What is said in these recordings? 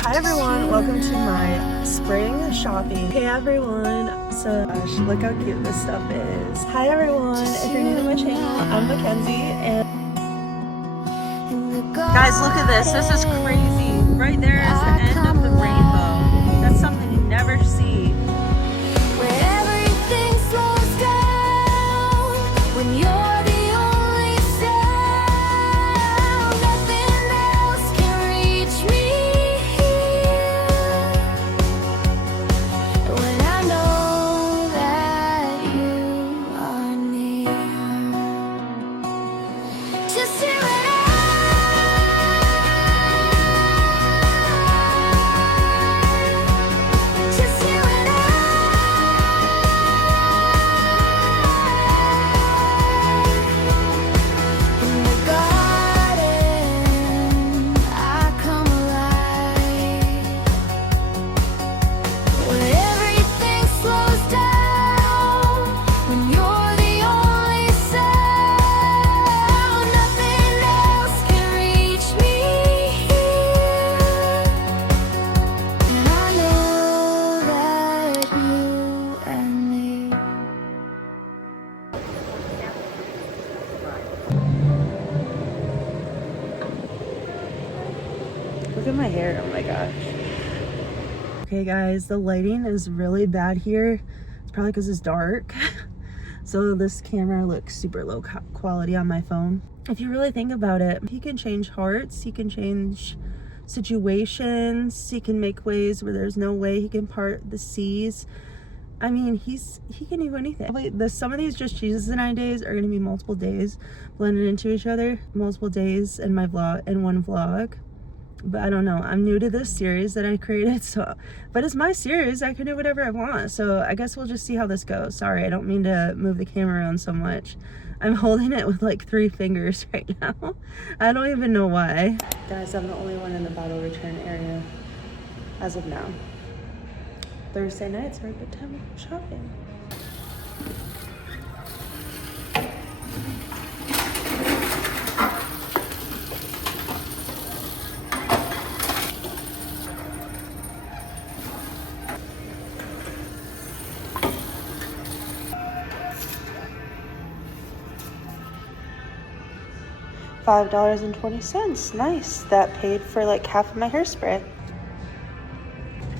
Hi everyone, welcome to my spring shopping. Hey everyone, so gosh, look how cute this stuff is. Hi everyone, if you're new to my channel, I'm Mackenzie and guys, look at this. This is crazy. Right there is the end of the rainbow. That's something you never see. Where everything slows down when you're the only sound. Nothing else can reach me here. When I know that you are near. Just you and just you and in the garden, I come alive. When everything slows down, when you're the only sound, nothing else can reach me here. And I know that you and me. Look at my hair, oh my gosh. Okay guys, the lighting is really bad here. It's probably because it's dark. So this camera looks super low quality on my phone. If you really think about it, he can change hearts, he can change situations, he can make ways where there's no way, he can part the seas. I mean, he can do anything. Wait, some of these Just Jesus and I days are gonna be multiple days blended into each other, multiple days in my vlog, in one vlog. But I don't know, I'm new to this series that I created, so, but it's my series, I can do whatever I want, so I guess we'll just see how this goes. Sorry, I don't mean to move the camera around so much. I'm holding it with like 3 fingers right now. I don't even know why. Guys, I'm the only one in the bottle return area as of now. Thursday nights are a good time of shopping. $5.20. Nice. That paid for like half of my hairspray.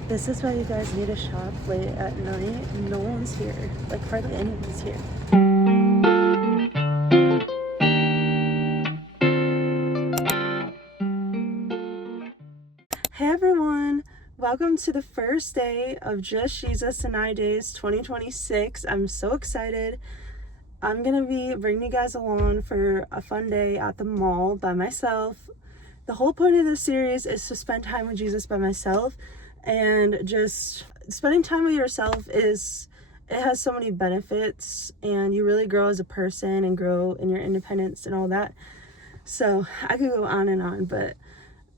This is why you guys need to shop late at night. No one's here. Like hardly anyone's here. Hey everyone. Welcome to the first day of Just Jesus and I Days 2026. I'm so excited. I'm gonna be bringing you guys along for a fun day at the mall by myself. The whole point of this series is to spend time with Jesus by myself, and just spending time with yourself it has so many benefits, and you really grow as a person and grow in your independence and all that. So I could go on and on, but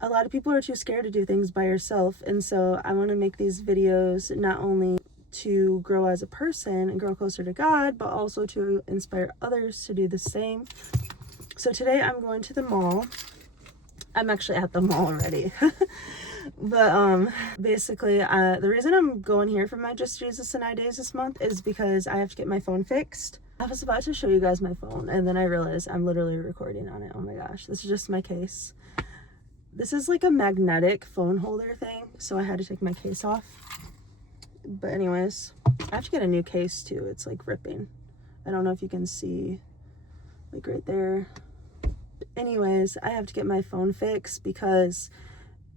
a lot of people are too scared to do things by yourself, and so I want to make these videos not only to grow as a person and grow closer to God, but also to inspire others to do the same. So today I'm going to the mall. I'm actually at the mall already. But basically the reason I'm going here for my Just Jesus and I Days this month is because I have to get my phone fixed. I was about to show you guys my phone, and then I realized I'm literally recording on it. Oh my gosh, this is just my case. This is like a magnetic phone holder thing, so I had to take my case off. But anyways, I have to get a new case too. It's like ripping. I don't know if you can see, like right there. Anyways, I have to get my phone fixed because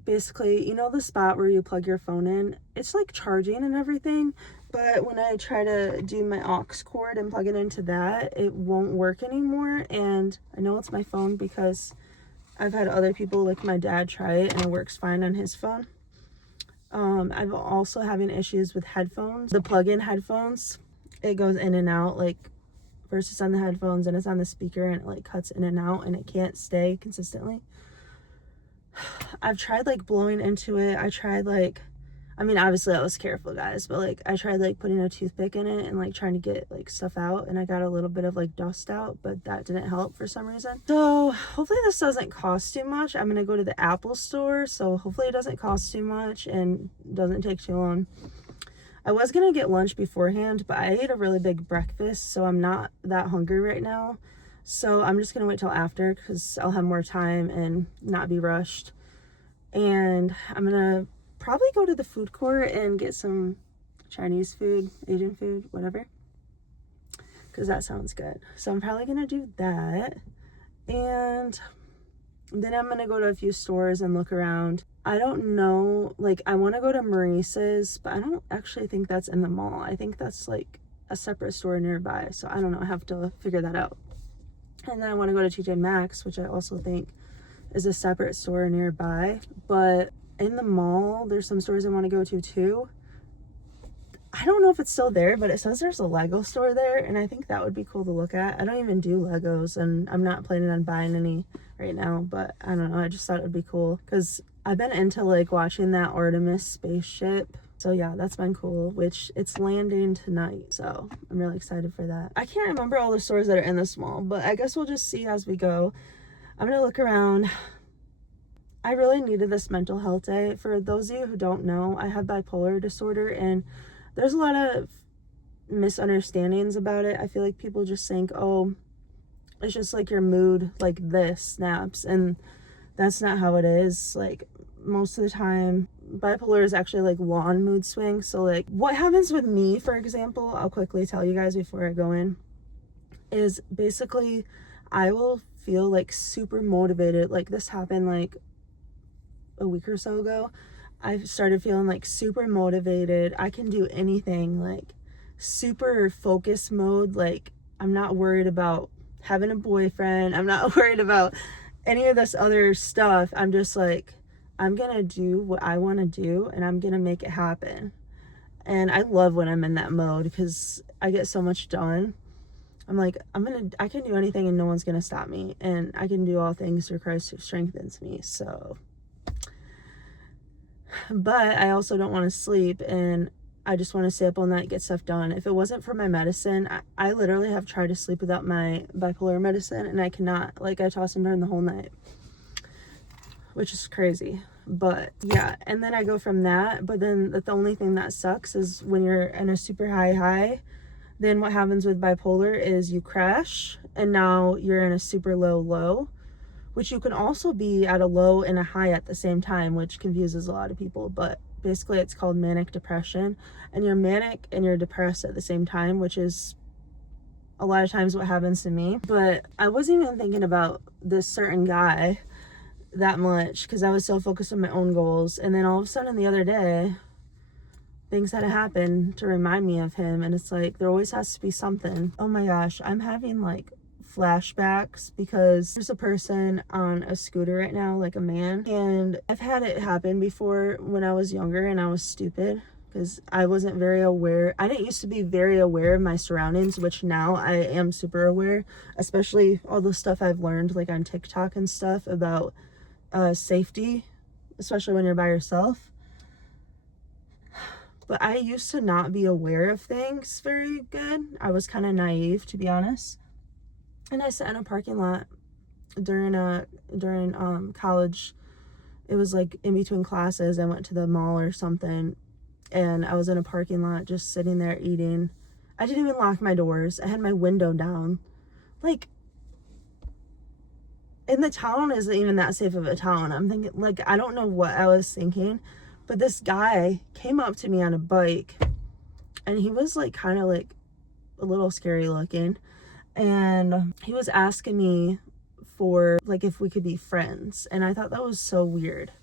basically, you know the spot where you plug your phone in? It's like charging and everything, but when I try to do my aux cord and plug it into that, it won't work anymore. And I know it's my phone because I've had other people, like my dad, try it and it works fine on his phone. I'm also having issues with headphones. The plug-in headphones, it goes in and out, like versus on the headphones, and it's on the speaker and it like cuts in and out and it can't stay consistently. I've tried like blowing into it. I tried like I mean, obviously I was careful, guys, but like I tried like putting a toothpick in it and like trying to get like stuff out, and I got a little bit of like dust out, but that didn't help for some reason. So hopefully this doesn't cost too much. I'm gonna go to the Apple store, so hopefully it doesn't cost too much and doesn't take too long. I was gonna get lunch beforehand, but I ate a really big breakfast, so I'm not that hungry right now. So I'm just gonna wait till after because I'll have more time and not be rushed. And I'm gonna probably go to the food court and get some Chinese food, Asian food, whatever, because that sounds good. So I'm probably gonna do that, and then I'm gonna go to a few stores and look around. I don't know, like I want to go to Maurice's, but I don't actually think that's in the mall. I think that's like a separate store nearby, so I don't know, I have to figure that out. And then I want to go to TJ Maxx, which I also think is a separate store nearby. But in the mall, there's some stores I want to go to too. I don't know if it's still there, but it says there's a Lego store there, and I think that would be cool to look at. I don't even do Legos, and I'm not planning on buying any right now, but I don't know, I just thought it would be cool because I've been into like watching that Artemis spaceship. So yeah, that's been cool, which it's landing tonight, so I'm really excited for that. I can't remember all the stores that are in this mall, but I guess we'll just see as we go. I'm gonna look around. I really needed this mental health day. For those of you who don't know, I have bipolar disorder, and there's a lot of misunderstandings about it. I feel like people just think, oh, it's just like your mood like this snaps, and that's not how it is. Like most of the time, bipolar is actually like long mood swings. So like what happens with me, for example, I'll quickly tell you guys before I go in, is basically I will feel like super motivated. Like this happened like a week or so ago. I started feeling like super motivated. I can do anything, like super focus mode. Like I'm not worried about having a boyfriend. I'm not worried about any of this other stuff. I'm just like, I'm gonna do what I want to do, and I'm gonna make it happen. And I love when I'm in that mode because I get so much done. I'm like, I can do anything and no one's gonna stop me, and I can do all things through Christ who strengthens me. So, but I also don't want to sleep, and I just want to stay up all night, get stuff done. If it wasn't for my medicine, I literally have tried to sleep without my bipolar medicine, and I cannot. Like I toss and turn the whole night, which is crazy. But yeah, and then I go from that. But then the only thing that sucks is when you're in a super high, then what happens with bipolar is you crash, and now you're in a super low, which you can also be at a low and a high at the same time, which confuses a lot of people. But basically it's called manic depression, and you're manic and you're depressed at the same time, which is a lot of times what happens to me. But I wasn't even thinking about this certain guy that much because I was so focused on my own goals. And then all of a sudden the other day, things had to happen to remind me of him, and it's like there always has to be something. Oh my gosh, I'm having like flashbacks because there's a person on a scooter right now, like a man, and I've had it happen before when I was younger and I was stupid because I wasn't very aware. I didn't used to be very aware of my surroundings, which now I am super aware, especially all the stuff I've learned like on TikTok and stuff about safety, especially when you're by yourself. But I used to not be aware of things very good. I was kind of naive, to be honest. And I sat in a parking lot during college. It was like in between classes. I went to the mall or something, and I was in a parking lot just sitting there eating. I didn't even lock my doors. I had my window down. Like, and the town isn't even that safe of a town. I'm thinking, like, I don't know what I was thinking, but this guy came up to me on a bike, and he was like kind of like a little scary looking, and he was asking me for like if we could be friends, and I thought that was so weird.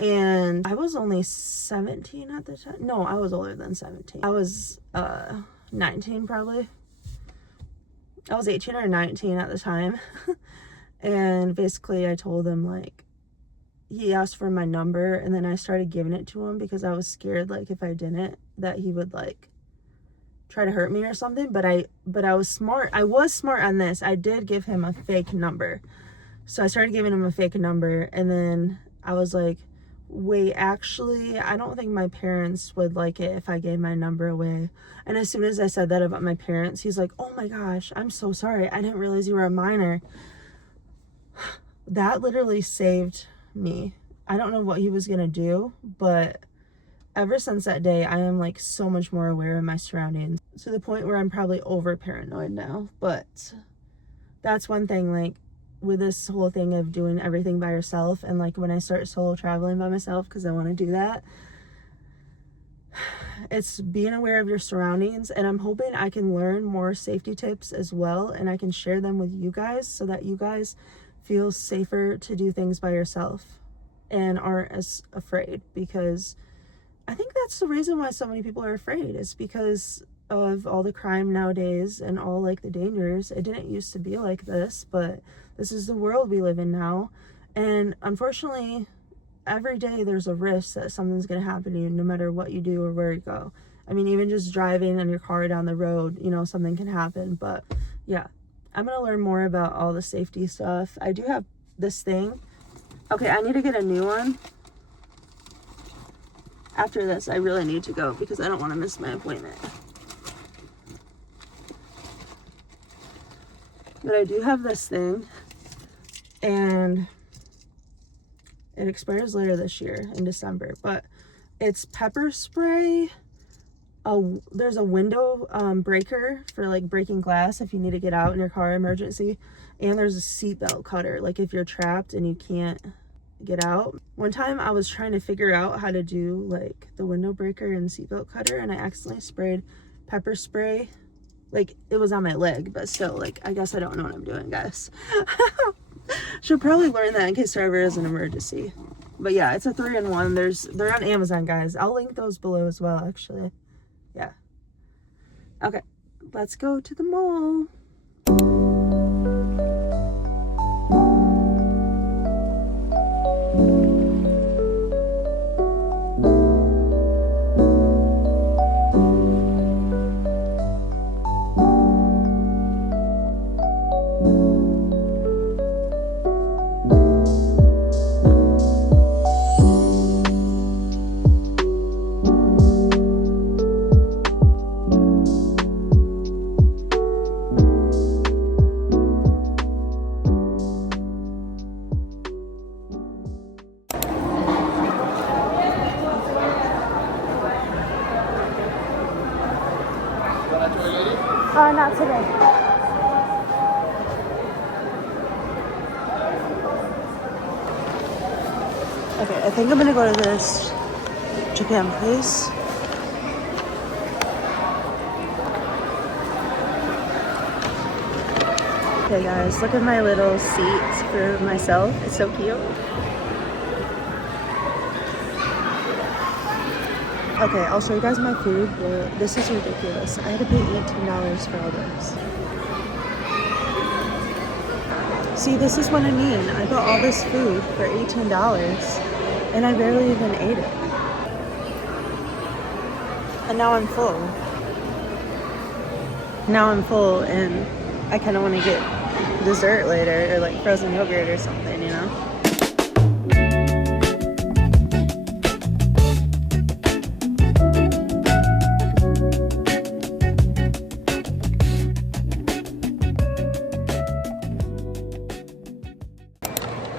And I was only 17 at the time. No, I was older than 17. I was 19 probably. I was 18 or 19 at the time. And basically I told him, like, he asked for my number, and then I started giving it to him because I was scared, like, if I didn't, that he would like try to hurt me or something. But I was smart. I was smart on this. I did give him a fake number. So I started giving him a fake number, and then I was like, wait, actually, I don't think my parents would like it if I gave my number away. And as soon as I said that about my parents, he's like, oh my gosh, I'm so sorry. I didn't realize you were a minor. That literally saved me. I don't know what he was gonna do, but ever since that day, I am like so much more aware of my surroundings, to the point where I'm probably over paranoid now. But that's one thing, like, with this whole thing of doing everything by yourself, and like when I start solo traveling by myself, because I want to do that, it's being aware of your surroundings. And I'm hoping I can learn more safety tips as well, and I can share them with you guys so that you guys feel safer to do things by yourself and aren't as afraid. Because I think that's the reason why so many people are afraid, is because of all the crime nowadays and all like the dangers. It didn't used to be like this, but this is the world we live in now. And unfortunately, every day there's a risk that something's going to happen to you, no matter what you do or where you go. I mean, even just driving in your car down the road, you know, something can happen. But yeah, I'm going to learn more about all the safety stuff. I do have this thing. Okay, I need to get a new one. After this, I really need to go because I don't want to miss my appointment. But I do have this thing, and it expires later this year in December. But it's pepper spray. There's a window breaker for like breaking glass if you need to get out in your car emergency. And there's a seatbelt cutter, like if you're trapped and you can't get out. One time I was trying to figure out how to do like the window breaker and seatbelt cutter, and I accidentally sprayed pepper spray. Like, it was on my leg, but still, like, I guess I don't know what I'm doing, guys. Should probably learn that in case there ever is an emergency. But yeah, it's a 3-in-1. They're on Amazon, guys. I'll link those below as well, actually. Yeah. Okay, let's go to the mall. Not today. Okay, I think I'm gonna go to this Japan place. Okay guys, look at my little seat for myself. It's so cute. Okay, I'll show you guys my food. This is ridiculous. I had to pay $18 for all this. See, this is what I mean. I bought all this food for $18 and I barely even ate it. And now I'm full. Now I'm full and I kind of want to get dessert later, or like frozen yogurt or something, you know?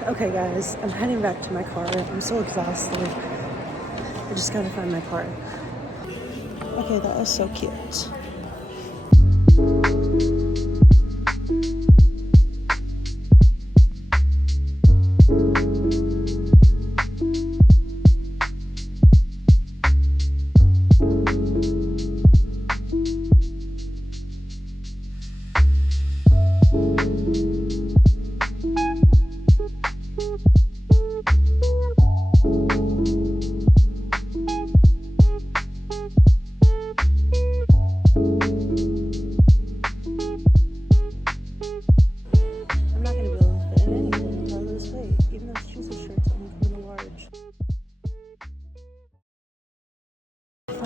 Okay guys, I'm heading back to my car. I'm so exhausted. I just gotta find my car. Okay, that was so cute.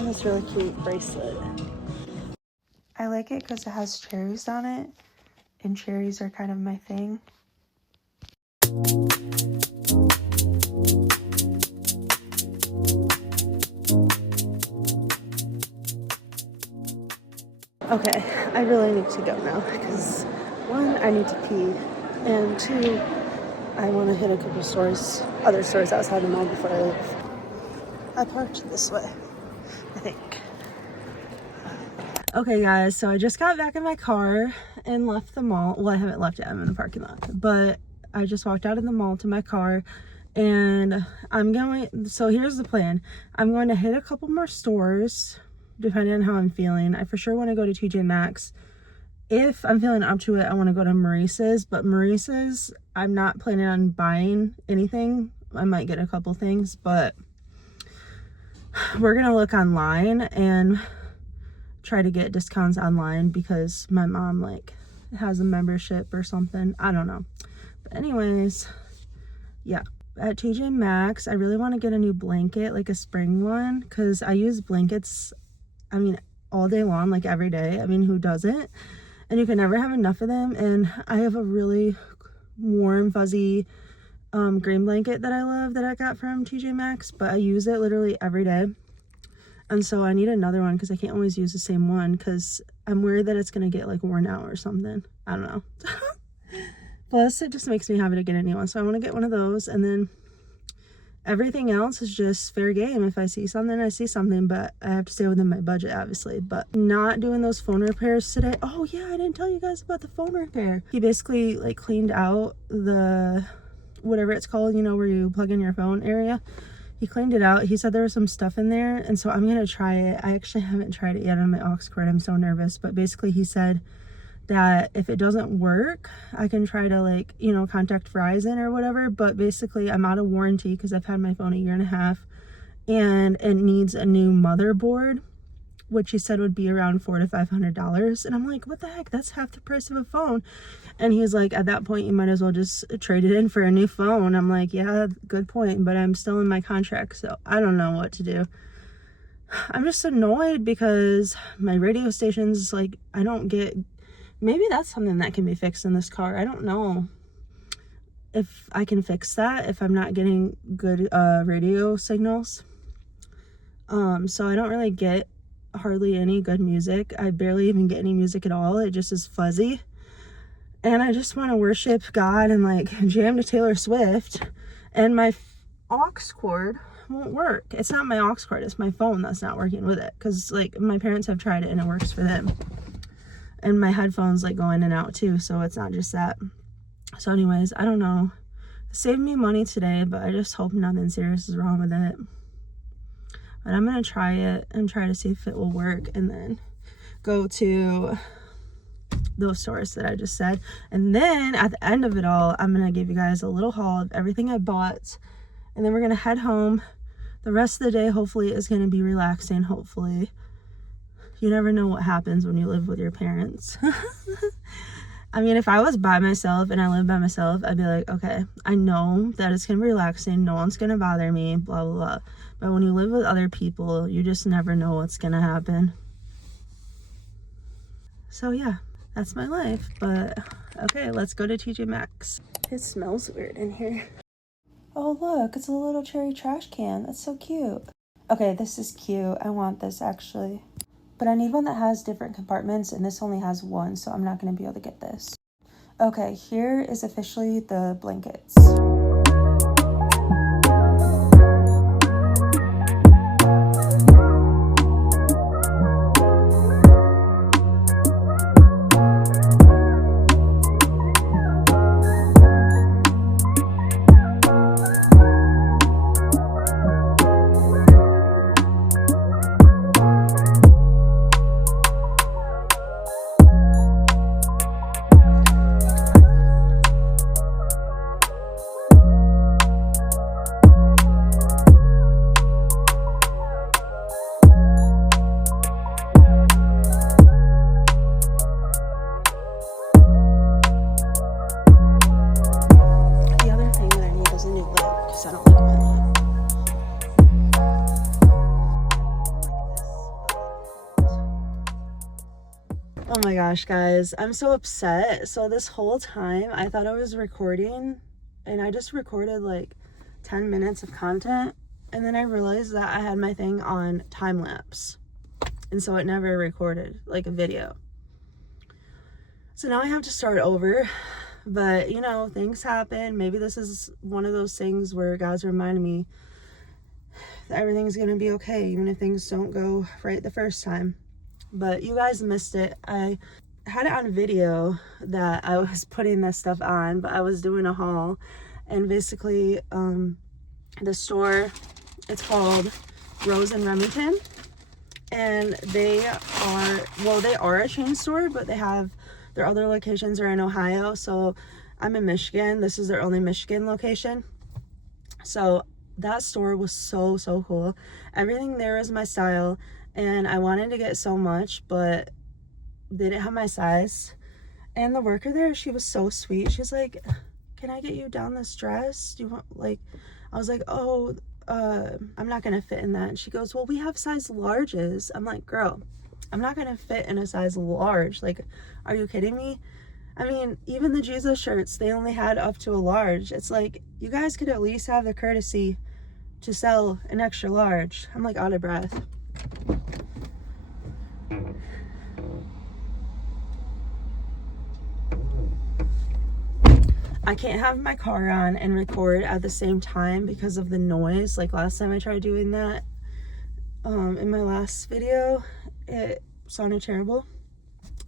This really cute bracelet. I like it because it has cherries on it, and cherries are kind of my thing. Okay, I really need to go now because one, I need to pee, and two, I want to hit a couple stores, other stores outside of mine before I leave. I parked this way, I think. Okay guys, so I just got back in my car and left the mall. Well, I haven't left it, I'm in the parking lot, but I just walked out of the mall to my car, and so here's the plan. I'm going to hit a couple more stores depending on how I'm feeling. I for sure want to go to TJ Maxx. If I'm feeling up to it, I want to go to Maurice's, but Maurice's, I'm not planning on buying anything. I might get a couple things, but we're gonna look online and try to get discounts online because my mom like has a membership or something. I don't know. But anyways, yeah. At TJ Maxx, I really want to get a new blanket, like a spring one, because I use blankets, I mean, all day long, like every day. I mean, who doesn't? And you can never have enough of them. And I have a really warm, fuzzy green blanket that I love that I got from TJ Maxx, but I use it literally every day. And so I need another one because I can't always use the same one because I'm worried that it's going to get like worn out or something. I don't know. Plus, it just makes me happy to get a new one. So I want to get one of those. And then everything else is just fair game. If I see something, I see something. But I have to stay within my budget, obviously. But not doing those phone repairs today. Oh, yeah, I didn't tell you guys about the phone repair. He basically like cleaned out the, whatever it's called, you know, where you plug in your phone area. He cleaned it out. He said there was some stuff in there, and so I'm gonna try it. I actually haven't tried it yet on my aux cord. I'm so nervous, but basically he said that if it doesn't work, I can try to like, you know, contact Verizon or whatever, but basically I'm out of warranty because I've had my phone 1.5 years, and it needs a new motherboard, which he said would be around $400 to $500. And I'm like, what the heck? That's half the price of a phone. And he's like, at that point, you might as well just trade it in for a new phone. I'm like, yeah, good point. But I'm still in my contract, so I don't know what to do. I'm just annoyed because my radio stations, like, I don't get... Maybe that's something that can be fixed in this car. I don't know if I can fix that if I'm not getting good radio signals. So I don't really get hardly any good music. I barely even get any music at all. It just is fuzzy. And I just want to worship God and like jam to Taylor Swift. And my aux cord won't work. It's not my aux cord, it's my phone that's not working with it. Because like my parents have tried it and it works for them. And my headphones like go in and out too, so it's not just that. So anyways, I don't know. It saved me money today, but I just hope nothing serious is wrong with it. But I'm gonna try it and try to see if it will work, and then go to those stores that I just said. And then at the end of it all, I'm gonna give you guys a little haul of everything I bought, and then we're gonna head home. The rest of the day hopefully is gonna be relaxing. Hopefully, you never know what happens when you live with your parents. I mean, if I was by myself and I lived by myself, I'd be like, okay, I know that it's gonna be relaxing, no one's gonna bother me, blah blah blah. But when you live with other people, you just never know what's gonna happen. So yeah, that's my life. But okay, let's go to TJ Maxx. It smells weird in here. Oh look, it's a little cherry trash can. That's so cute. Okay, this is cute. I want this actually. But I need one that has different compartments, and this only has one, so I'm not going to be able to get this. Okay, here is officially the blankets. Oh my gosh, guys, I'm so upset. So this whole time I thought I was recording, and I just recorded like 10 minutes of content, and then I realized that I had my thing on time lapse. and so it never recorded like a video. So now I have to start over, but you know, things happen. Maybe this is one of those things where God's reminding me that everything's gonna be okay, even if things don't go right the first time. But you guys missed it. I had it on video that I was putting this stuff on, but I was doing a haul, and basically the store, it's called Rose and Remington, and they are a chain store, but they have their other locations are in Ohio. So I'm in Michigan. This is their only Michigan location. So that store was so cool. Everything there is my style, and I wanted to get so much, but they didn't have my size. And the worker there, she was so sweet. She's like, can I get you down this dress? Do you want, like, I was like, oh, I'm not gonna fit in that. And she goes, well, we have size larges. I'm like, girl, I'm not gonna fit in a size large. Like, are you kidding me? I mean, even the Jesus shirts, they only had up to a large. It's like, you guys could at least have the courtesy to sell an extra large. I'm like out of breath. I can't have my car on and record at the same time because of the noise. Like last time I tried doing that in my last video, it sounded terrible.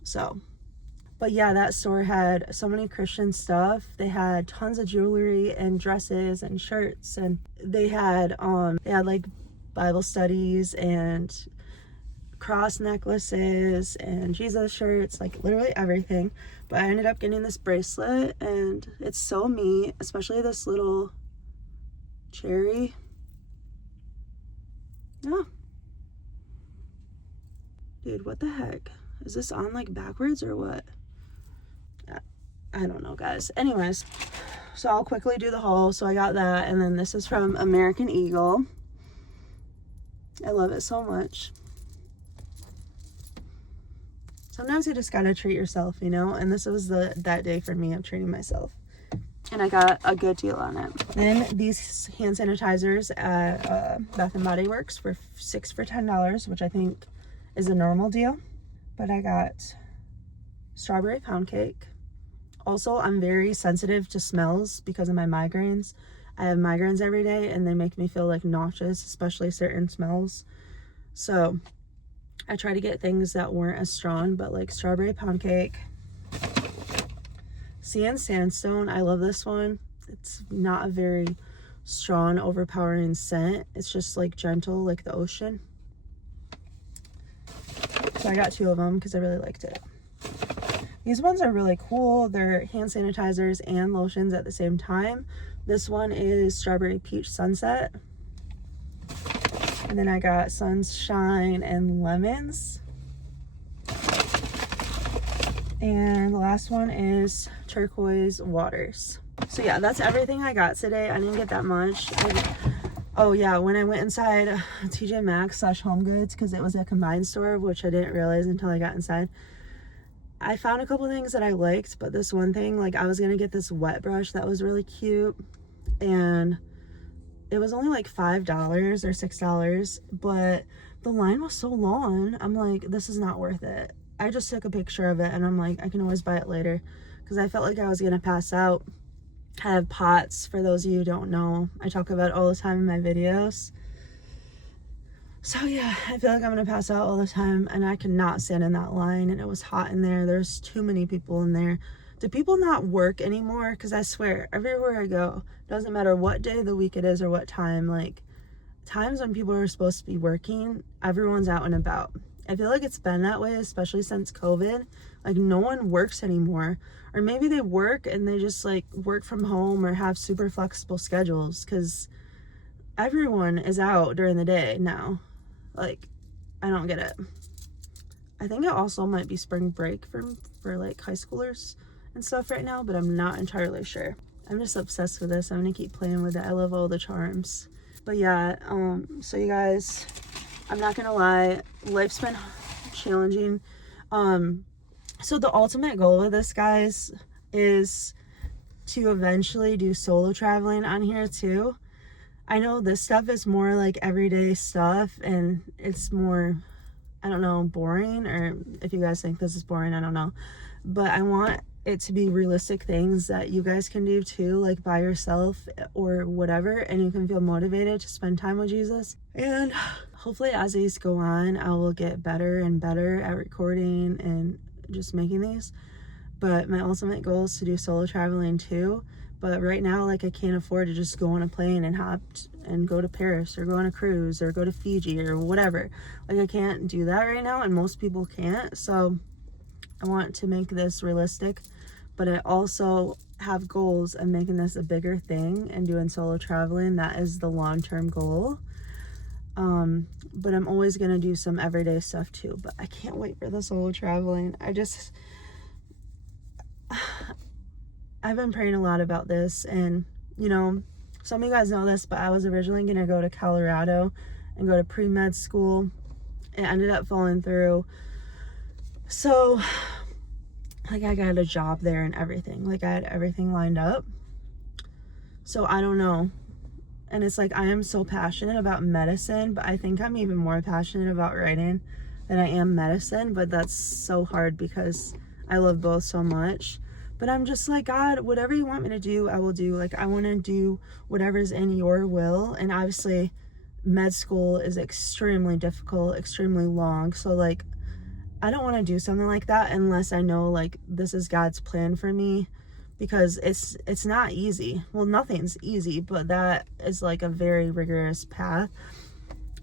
So, but yeah, that store had so many Christian stuff. They had tons of jewelry and dresses and shirts, and they had like Bible studies and cross necklaces and Jesus shirts, like literally everything. But I ended up getting this bracelet, and it's so me, especially this little cherry. Yeah. Dude, what the heck? Is this on like backwards or what? I don't know, guys. Anyways, so I'll quickly do the haul. So I got that, and then this is from American Eagle. I love it so much. Sometimes you just gotta treat yourself, you know? And this was that day for me of treating myself. And I got a good deal on it. Then these hand sanitizers at Bath & Body Works were 6 for $10, which I think is a normal deal. But I got strawberry pound cake. Also, I'm very sensitive to smells because of my migraines. I have migraines every day, and they make me feel like nauseous, especially certain smells. So I try to get things that weren't as strong, but like strawberry pound cake. Sea and Sandstone, I love this one. It's not a very strong, overpowering scent. It's just like gentle, like the ocean. So I got 2 of them because I really liked it. These ones are really cool. They're hand sanitizers and lotions at the same time. This one is Strawberry Peach Sunset. And then I got Sunshine and Lemons. And the last one is Turquoise Waters. So yeah, that's everything I got today. I didn't get that much. Oh yeah, when I went inside TJ Maxx / Home Goods, because it was a combined store, which I didn't realize until I got inside, I found a couple things that I liked, but this one thing, like I was gonna get this wet brush that was really cute, and it was only like $5 or $6, but the line was so long. I'm like, this is not worth it. I just took a picture of it, and I'm like, I can always buy it later, because I felt like I was gonna pass out. I have POTS, for those of you who don't know. I talk about it all the time in my videos. So yeah, I feel like I'm gonna pass out all the time, and I cannot stand in that line, and it was hot in there. There's too many people in there. Do people not work anymore? Because I swear, everywhere I go, doesn't matter what day of the week it is or what time, like times when people are supposed to be working, everyone's out and about. I feel like it's been that way, especially since COVID. Like no one works anymore, or maybe they work and they just like work from home or have super flexible schedules, because everyone is out during the day now. Like, I don't get it. I think it also might be spring break for like high schoolers and stuff right now, but I'm not entirely sure. I'm just obsessed with this. I'm gonna keep playing with it. I love all the charms. But yeah, so you guys, I'm not gonna lie, life's been challenging. So the ultimate goal of this, guys, is to eventually do solo traveling on here too. I know this stuff is more like everyday stuff, and it's more I don't know, boring, or if you guys think this is boring, I don't know. But I want it to be realistic things that you guys can do too, like by yourself or whatever, and you can feel motivated to spend time with Jesus. And hopefully as these go on, I will get better and better at recording and just making these. But my ultimate goal is to do solo traveling too. But right now, like, I can't afford to just go on a plane and hop and go to Paris or go on a cruise or go to Fiji or whatever. Like, I can't do that right now, and most people can't. So I want to make this realistic, but I also have goals of making this a bigger thing and doing solo traveling. That is the long-term goal. But I'm always going to do some everyday stuff too. But I can't wait for the solo traveling. I've been praying a lot about this, and you know, some of you guys know this, but I was originally going to go to Colorado and go to pre-med school. It ended up falling through. So, like, I got a job there and everything. Like, I had everything lined up. So, I don't know. And it's like, I am so passionate about medicine, but I think I'm even more passionate about writing than I am medicine. But that's so hard because I love both so much. But I'm just like, God, whatever you want me to do, I will do. Like, I want to do whatever's in your will. And obviously, med school is extremely difficult, extremely long. So, like, I don't want to do something like that unless I know, like, this is God's plan for me. Because it's not easy. Well, nothing's easy, but that is, like, a very rigorous path.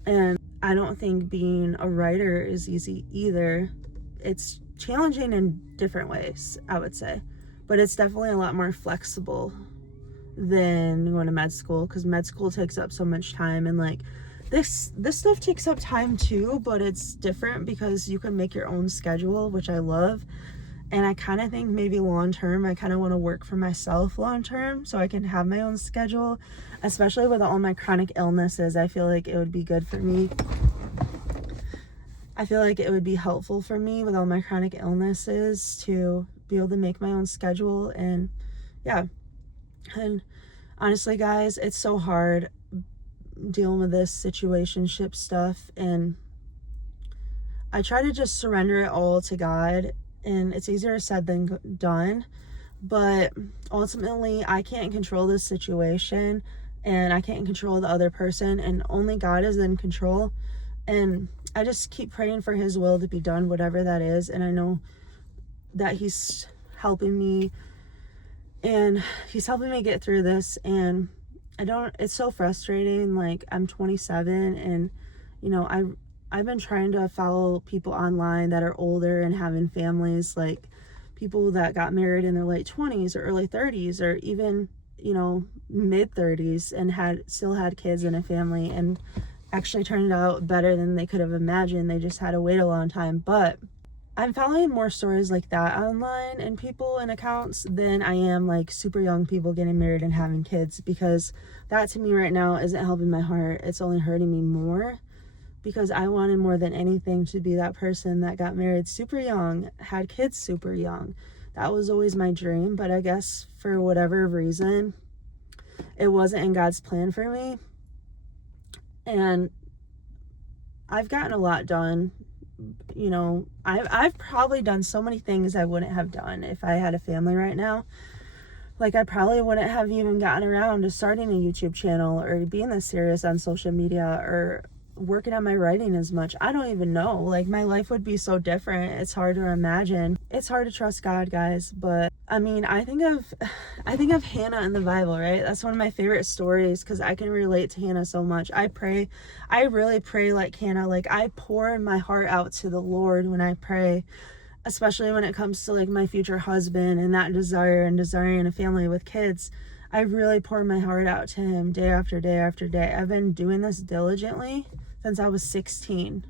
And I don't think being a writer is easy either. It's challenging in different ways, I would say. But it's definitely a lot more flexible than going to med school, because med school takes up so much time, and like this stuff takes up time too, but it's different because you can make your own schedule, which I love. And I kind of think maybe long term, I kind of want to work for myself long term so I can have my own schedule, especially with all my chronic illnesses. I feel like it would be good for me. I feel like it would be helpful for me with all my chronic illnesses to be able to make my own schedule. And yeah, and honestly guys, it's so hard dealing with this situationship stuff, and I try to just surrender it all to God, and it's easier said than done. But ultimately, I can't control this situation, and I can't control the other person, and only God is in control. And I just keep praying for his will to be done, whatever that is. And I know that he's helping me, and he's helping me get through this. And it's so frustrating. Like, I'm 27, and you know, I've been trying to follow people online that are older and having families, like people that got married in their late 20s or early 30s, or even, you know, mid 30s, and still had kids and a family, and actually turned out better than they could have imagined. They just had to wait a long time. But I'm following more stories like that online and people and accounts than I am like super young people getting married and having kids, because that to me right now isn't helping my heart. It's only hurting me more, because I wanted more than anything to be that person that got married super young, had kids super young. That was always my dream, but I guess for whatever reason, it wasn't in God's plan for me. And I've gotten a lot done. You know, I've probably done so many things I wouldn't have done if I had a family right now. Like, I probably wouldn't have even gotten around to starting a YouTube channel or being this serious on social media or working on my writing as much. I don't even know. Like, my life would be so different. It's hard to imagine. It's hard to trust God, guys. But I mean, I think of Hannah in the Bible, right? That's one of my favorite stories because I can relate to Hannah so much. I really pray like Hannah. Like, I pour my heart out to the Lord when I pray, especially when it comes to like my future husband and that desire and desiring a family with kids. I really pour my heart out to him day after day after day. I've been doing this diligently since I was 16.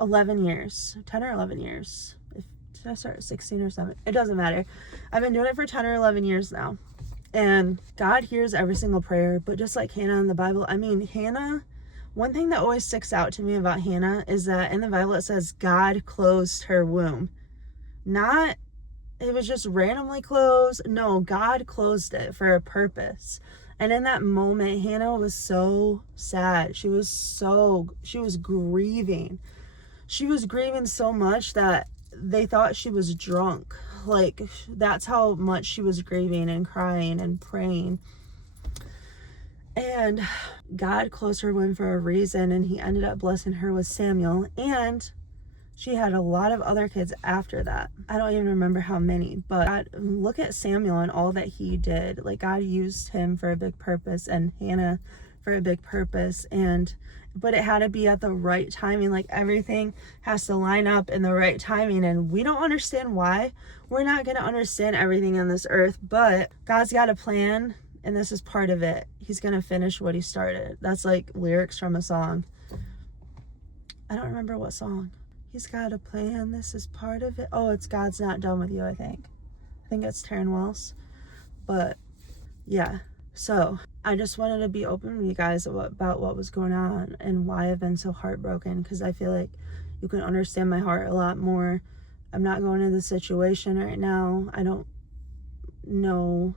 11 years, 10 or 11 years. Did I start at 16 or 7? It doesn't matter. I've been doing it for 10 or 11 years now. And God hears every single prayer. But just like Hannah in the Bible, I mean, Hannah, one thing that always sticks out to me about Hannah is that in the Bible it says God closed her womb. Not, it was just randomly closed. No, God closed it for a purpose. And in that moment, Hannah was so sad. She was grieving. She was grieving so much that they thought she was drunk. Like, that's how much she was grieving and crying and praying. And God closed her womb for a reason, and he ended up blessing her with Samuel. And she had a lot of other kids after that. I don't even remember how many, but God, look at Samuel and all that he did. Like, God used him for a big purpose, and Hannah for a big purpose. But it had to be at the right timing. Like, everything has to line up in the right timing, and we don't understand why. We're not going to understand everything on this earth, but God's got a plan, and this is part of it. He's going to finish what he started. That's like lyrics from a song. I don't remember what song. He's got a plan, this is part of it. Oh, it's God's Not Done With You, I think. I think it's Taryn Wells. But yeah, so I just wanted to be open with you guys about what was going on and why I've been so heartbroken, because I feel like you can understand my heart a lot more. I'm not going into the situation right now. I don't know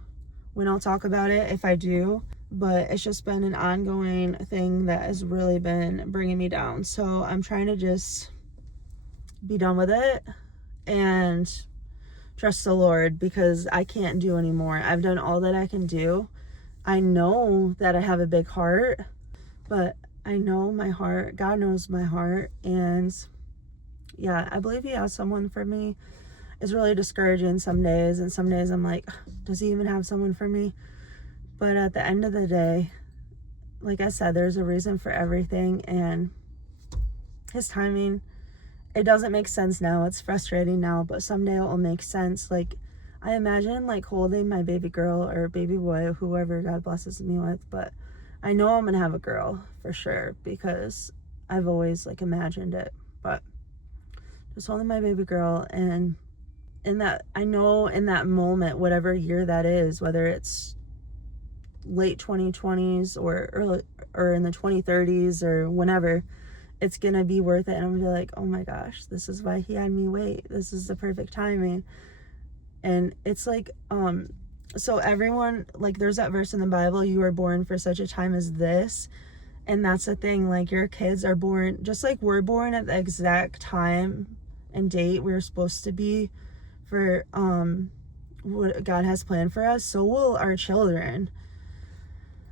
when I'll talk about it, if I do, but it's just been an ongoing thing that has really been bringing me down. So I'm trying to just be done with it and trust the Lord, because I can't do anymore. I've done all that I can do. I know that I have a big heart, but I know my heart. God knows my heart. And yeah, I believe he has someone for me. It's really discouraging some days, and some days I'm like, does he even have someone for me? But at the end of the day, like I said, there's a reason for everything, and his timing, it doesn't make sense now. It's frustrating now, but someday it will make sense. Like, I imagine like holding my baby girl or baby boy, or whoever God blesses me with, but I know I'm gonna have a girl for sure, because I've always like imagined it. But just holding my baby girl, and I know in that moment, whatever year that is, whether it's late 2020s or early or in the 2030s or whenever, it's gonna be worth it. And I'm gonna be like, oh my gosh, this is why he had me wait. This is the perfect timing. And it's like, so everyone, like, there's that verse in the Bible, you were born for such a time as this. And that's the thing, like, your kids are born just like we're born at the exact time and date we're supposed to be for what God has planned for us. So will our children.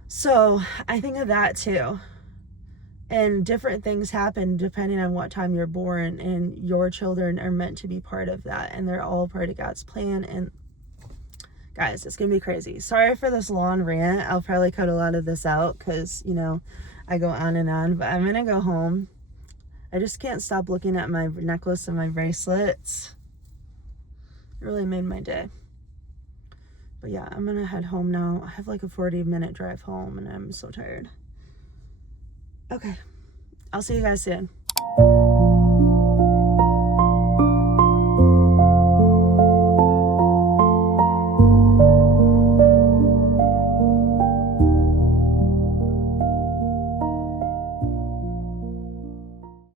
So I think of that too. And different things happen depending on what time you're born, and your children are meant to be part of that, and they're all part of God's plan. And guys, it's gonna be crazy. Sorry for this long rant. I'll probably cut a lot of this out because, you know, I go on and on, but I'm gonna go home. I just can't stop looking at my necklace and my bracelets. It really made my day. But yeah, I'm gonna head home now. I have like a 40-minute drive home, and I'm so tired. Okay, I'll see you guys soon.